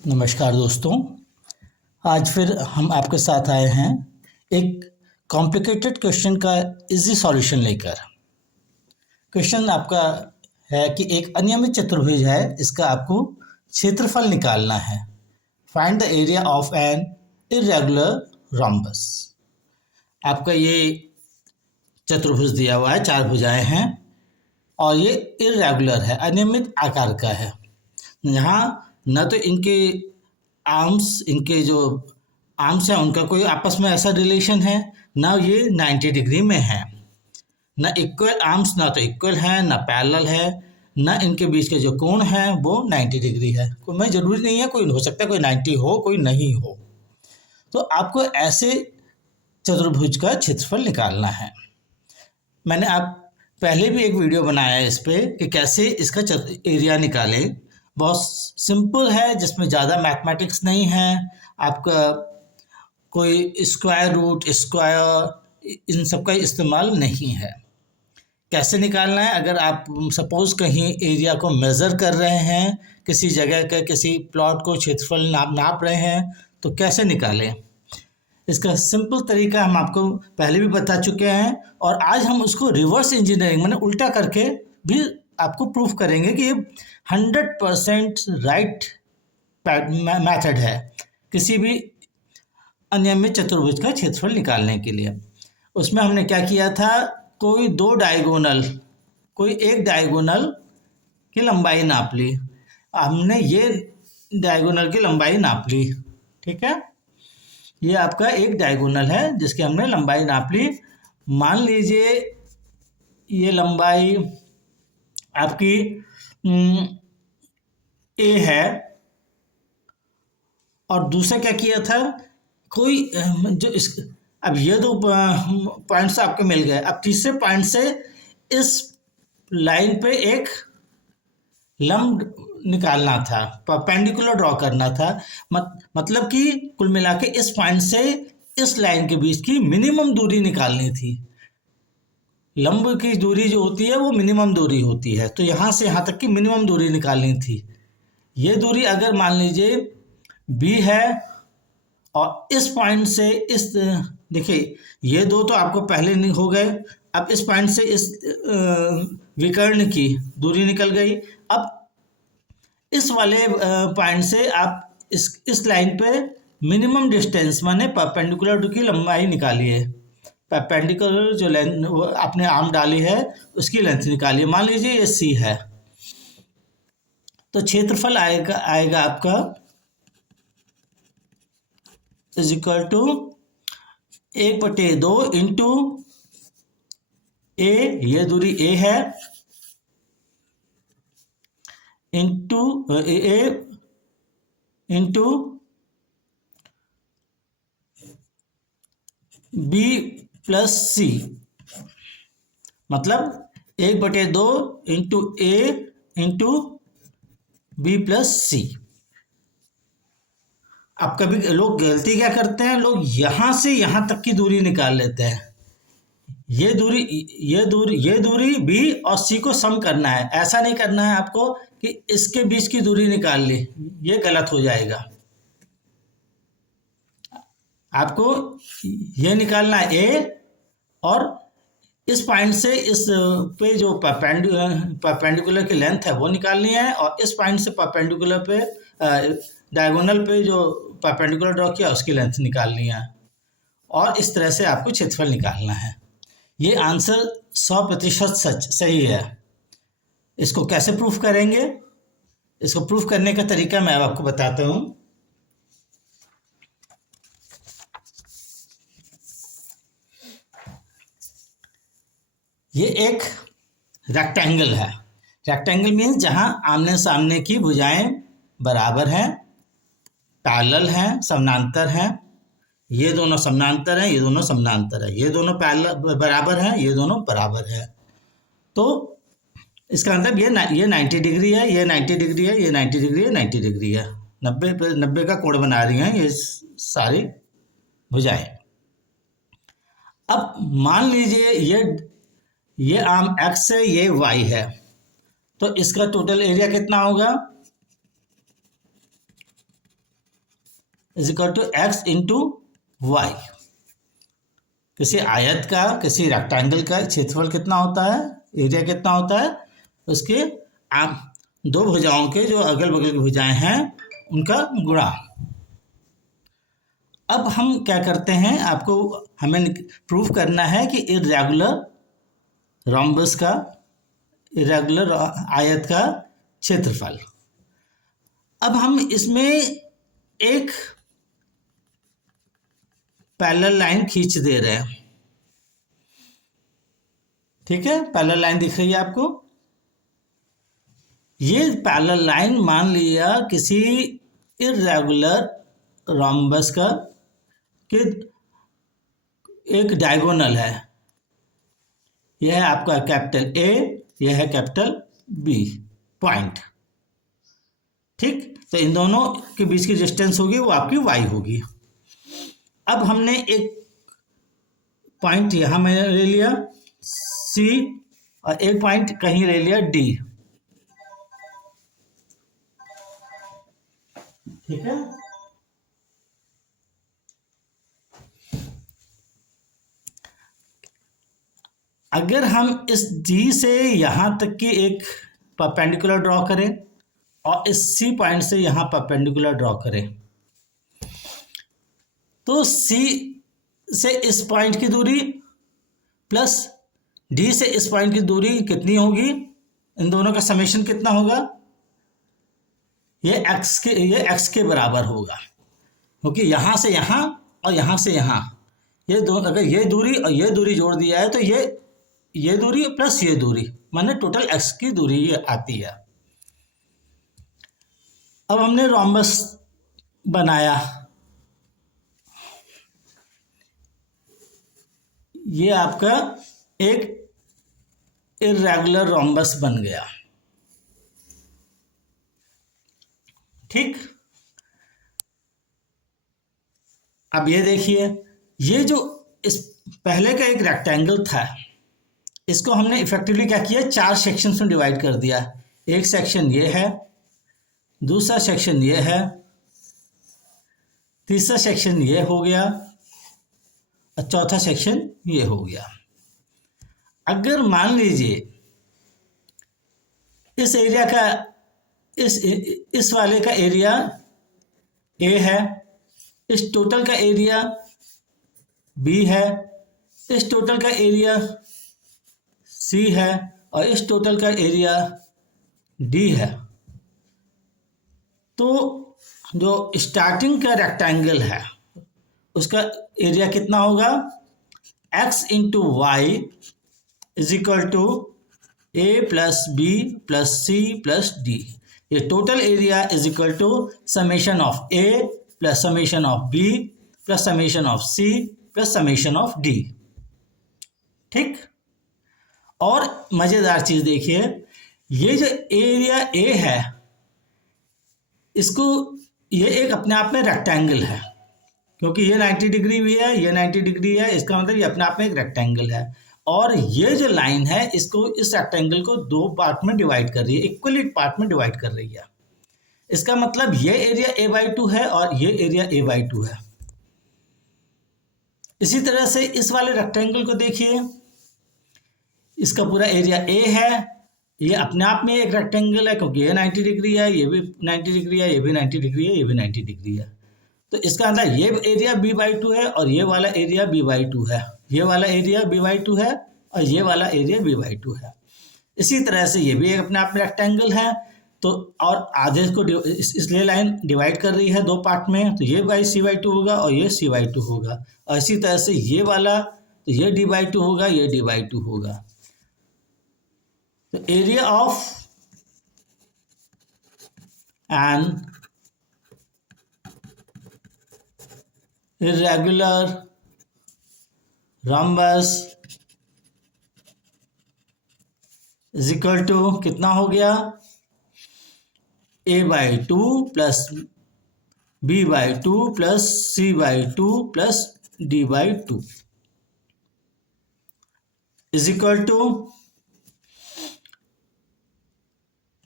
नमस्कार दोस्तों। आज फिर हम आपके साथ आए हैं एक कॉम्प्लिकेटेड क्वेश्चन का इजी सॉल्यूशन लेकर। क्वेश्चन आपका है कि एक अनियमित चतुर्भुज है, इसका आपको क्षेत्रफल निकालना है। Find the area of an irregular rhombus. आपका ये चतुर्भुज दिया हुआ है, चार भुजाएं हैं और ये इरेगुलर है, अनियमित आकार का है। यहाँ न तो इनके आर्म्स, इनके जो आर्म्स हैं उनका कोई आपस में ऐसा रिलेशन है, ना ये 90 डिग्री में है, ना इक्वल आर्म्स, ना तो इक्वल है ना पैरेलल है, ना इनके बीच के जो कोण हैं वो 90 डिग्री है। कोई मैं जरूरी नहीं है, कोई हो सकता है कोई 90 हो कोई नहीं हो। तो आपको ऐसे चतुर्भुज का क्षेत्रफल निकालना है। मैंने आप पहले भी एक वीडियो बनाया है इस पे कि कैसे इसका एरिया निकालें। बहुत सिंपल है, जिसमें ज़्यादा मैथमेटिक्स नहीं है। आपका कोई स्क्वायर रूट, स्क्वायर, इन सब का इस्तेमाल नहीं है। कैसे निकालना है? अगर आप सपोज कहीं एरिया को मेज़र कर रहे हैं, किसी जगह के किसी प्लॉट को क्षेत्रफल नाप रहे हैं, तो कैसे निकालें? इसका सिंपल तरीका हम आपको पहले भी बता चुके हैं और आज हम उसको रिवर्स इंजीनियरिंग मैंने उल्टा करके भी आपको प्रूफ करेंगे कि ये 100% राइट मेथड है किसी भी अनियमित चतुर्भुज का क्षेत्रफल निकालने के लिए। उसमें हमने क्या किया था, कोई एक डायगोनल की लंबाई नाप ली। हमने ये डायगोनल की लंबाई नाप ली, ठीक है। ये आपका एक डायगोनल है जिसकी हमने लंबाई नाप ली। मान लीजिए ये लंबाई आपकी ए है और दूसरा क्या किया था, कोई जो इस अब ये दो पॉइंट्स आपके मिल गए। अब तीसरे पॉइंट से इस लाइन पे एक लंब निकालना था, परपेंडिकुलर ड्रॉ करना था। मतलब कि कुल मिला के इस पॉइंट से इस लाइन के बीच की मिनिमम दूरी निकालनी थी। लंब की दूरी जो होती है वो मिनिमम दूरी होती है, तो यहाँ से यहाँ तक की मिनिमम दूरी निकालनी थी। ये दूरी अगर मान लीजिए बी है और इस पॉइंट से इस, देखिए ये दो तो आपको पहले नहीं हो गए। अब इस पॉइंट से इस विकर्ण की दूरी निकल गई। अब इस वाले पॉइंट से आप इस लाइन पे मिनिमम डिस्टेंस माने परपेंडिकुलर की लंबाई निकालिए। परपेंडिकुलर जो लेंथ आपने आर्म डाली है उसकी लेंथ निकालिए। मान लीजिए ये सी है, तो क्षेत्रफल आएगा आपका इज इक्वल टू 1/2 इंटू ए, ये दूरी ए है, इंटू ए इंटू बी प्लस सी। मतलब 1/2 इंटू ए इंटू बी प्लस सी। अब कभी लोग गलती क्या करते हैं, लोग यहां से यहां तक की दूरी निकाल लेते हैं। ये दूरी बी और सी को सम करना है, ऐसा नहीं करना है आपको कि इसके बीच की दूरी निकाल ली, ये गलत हो जाएगा। आपको ये निकालना है ए, और इस पॉइंट से इस पे जो परपेंडिकुलर की लेंथ है वो निकालनी है, और इस पॉइंट से परपेंडिकुलर पे डायगोनल पे जो परपेंडिकुलर ड्रॉ किया उसकी लेंथ निकालनी है, और इस तरह से आपको क्षेत्रफल निकालना है। ये आंसर 100% सही है। इसको कैसे प्रूफ करेंगे? इसको प्रूफ करने का तरीका मैं अब आपको बताता हूँ। ये एक रेक्टेंगल है। रेक्टेंगल मीन्स जहां आमने सामने की भुजाएं बराबर हैं, पैरेलल हैं, समानांतर हैं। ये दोनों समानांतर हैं, ये दोनों समानांतर है, ये दोनों पैरेलल बराबर हैं, ये दोनों बराबर है। तो इसका मतलब ये 90 डिग्री है, ये 90 डिग्री है, ये 90 डिग्री है, 90 डिग्री है। 90 का कोण बना रही हैं ये सारी भुजाएं। अब मान लीजिए ये आर्म x है, ये y है, तो इसका टोटल एरिया कितना होगा? Is equal to X into Y. किसी आयत का, किसी रेक्टेंगल का क्षेत्रफल कितना होता है, एरिया कितना होता है, उसके आप दो भुजाओं के जो अगल बगल की भुजाएं हैं उनका गुणा। अब हम क्या करते हैं, आपको हमें प्रूफ करना है कि इर्रेगुलर रोम्बस का, इर्रेगुलर आयत का क्षेत्रफल। अब हम इसमें एक पैरेलल लाइन खींच दे रहे हैं। ठीक है, पैरेलल लाइन दिख रही है आपको। ये पैरेलल लाइन मान लिया किसी इर्रेगुलर रोम्बस का कि एक डायगोनल है। यह है आपका कैपिटल ए, यह है कैपिटल बी पॉइंट। ठीक, तो इन दोनों के बीच की डिस्टेंस होगी वो आपकी वाई होगी। अब हमने एक पॉइंट यहां मैंने ले लिया सी और एक पॉइंट कहीं ले लिया डी। ठीक है, अगर हम इस डी से यहां तक की एक परपेंडिकुलर ड्रॉ करें और इस सी पॉइंट से यहां परपेंडिकुलर ड्रॉ करें, तो सी से इस पॉइंट की दूरी प्लस डी से इस पॉइंट की दूरी कितनी होगी, इन दोनों का समेशन कितना होगा, ये एक्स के बराबर होगा। क्योंकि यहां से यहां और यहां से यहां, ये दोनों, अगर ये दूरी और ये दूरी जोड़ दिया है तो ये दूरी प्लस ये दूरी माने टोटल एक्स की दूरी ये आती है। अब हमने रोम्बस बनाया, ये आपका एक इर्रेगुलर रोम्बस बन गया। ठीक, अब ये देखिए, ये जो इस पहले का एक रेक्टेंगल था, इसको हमने इफेक्टिवली क्या किया, चार सेक्शंस में डिवाइड कर दिया। एक सेक्शन ये है, दूसरा सेक्शन ये है, तीसरा सेक्शन ये हो गया और चौथा सेक्शन ये हो गया। अगर मान लीजिए इस एरिया का, इस वाले का एरिया ए है, इस टोटल का एरिया बी है, इस टोटल का एरिया सी है और इस टोटल का एरिया डी है, तो जो स्टार्टिंग का रेक्टेंगल है उसका एरिया कितना होगा, x into y is equal to a plus B plus C plus d. ये total area is equal to summation of a plus summation of b plus summation of c plus summation of d. ठीक, और मजेदार चीज देखिए, ये जो area A है, इसको, ये एक अपने आप में रेक्टेंगल है, क्योंकि ये 90 डिग्री भी है, ये 90 डिग्री है, इसका मतलब ये अपने आप में एक रेक्टेंगल है। और ये जो लाइन है इसको, इस रेक्टेंगल को दो पार्ट में डिवाइड कर रही है, इक्वली पार्ट में डिवाइड कर रही है। इसका मतलब ये एरिया a/2 है और ये एरिया a/2 है। इसी तरह से इस वाले रेक्टेंगल को देखिए, इसका पूरा एरिया a है, ये अपने आप में एक रेक्टेंगल है क्योंकि ये 90 डिग्री है, ये भी 90 डिग्री है, ये भी 90 डिग्री है, ये भी 90 डिग्री है। तो इसका मतलब ये एरिया b/2 है और ये वाला एरिया b/2 है, ये वाला एरिया b/2 है और ये वाला एरिया b/2 है। इसी तरह से ये भी एक अपने आप में रेक्टेंगल है, तो और आधे को इसलिए लाइन डिवाइड कर रही है दो पार्ट में, तो ये c/2 होगा और ये c/2 होगा। और इसी तरह से ये वाला, तो ये d/2 होगा, ये d/2 होगा। तो area of an irregular rhombus is equal to कितना हो गया, a/2 plus b/2 plus c/2 plus d/2 is equal to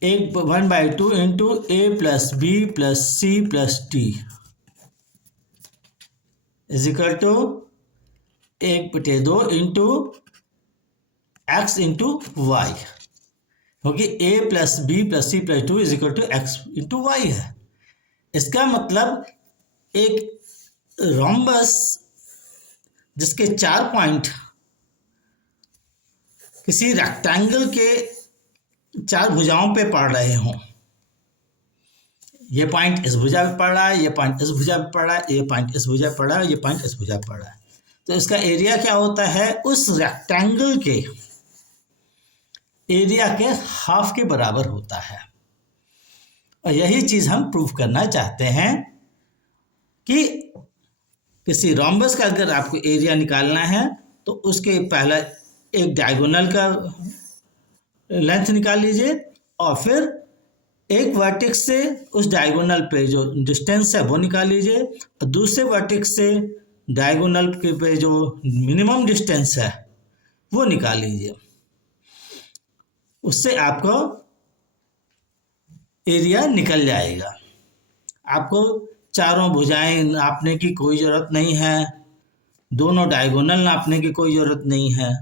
1/2 into a plus b plus c plus d। Is equal to 1/2 into X into Y, क्योंकि a plus B plus C plus 2 is equal to X into Y है। इसका मतलब एक rhombus जिसके 4 point किसी rectangle के 4 भुजाओं पे पड़ रहे हों, ये पॉइंट इस भुजा पे पड़ रहा है, ये पॉइंट इस भुजा पे पड़ रहा है, ये पॉइंट इस भुजा पे पड़ रहा है, ये पॉइंट इस भुजा पे पड़ रहा है, तो इसका एरिया क्या होता है, उस रेक्टेंगल के एरिया के हाफ के बराबर होता है। और यही चीज हम प्रूव करना चाहते हैं कि किसी रोम्बस का अगर आपको एरिया निकालना है तो उसके पहला एक डायगोनल का लेंथ निकाल लीजिए और फिर एक वर्टेक्स से उस डायगोनल पे जो डिस्टेंस है वो निकाल लीजिए और दूसरे वर्टेक्स से डायगोनल के पे जो मिनिमम डिस्टेंस है वो निकाल लीजिए। उससे आपको एरिया निकल जाएगा। आपको चारों भुजाएं नापने की कोई ज़रूरत नहीं है, दोनों डायगोनल नापने की कोई ज़रूरत नहीं है।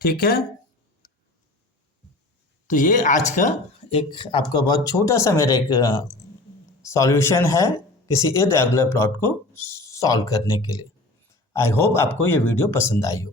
ठीक है, तो ये आज का एक आपका बहुत छोटा सा मेरा एक सॉल्यूशन है किसी इर्रेगुलर प्लॉट को सॉल्व करने के लिए। आई होप आपको ये वीडियो पसंद आई हो।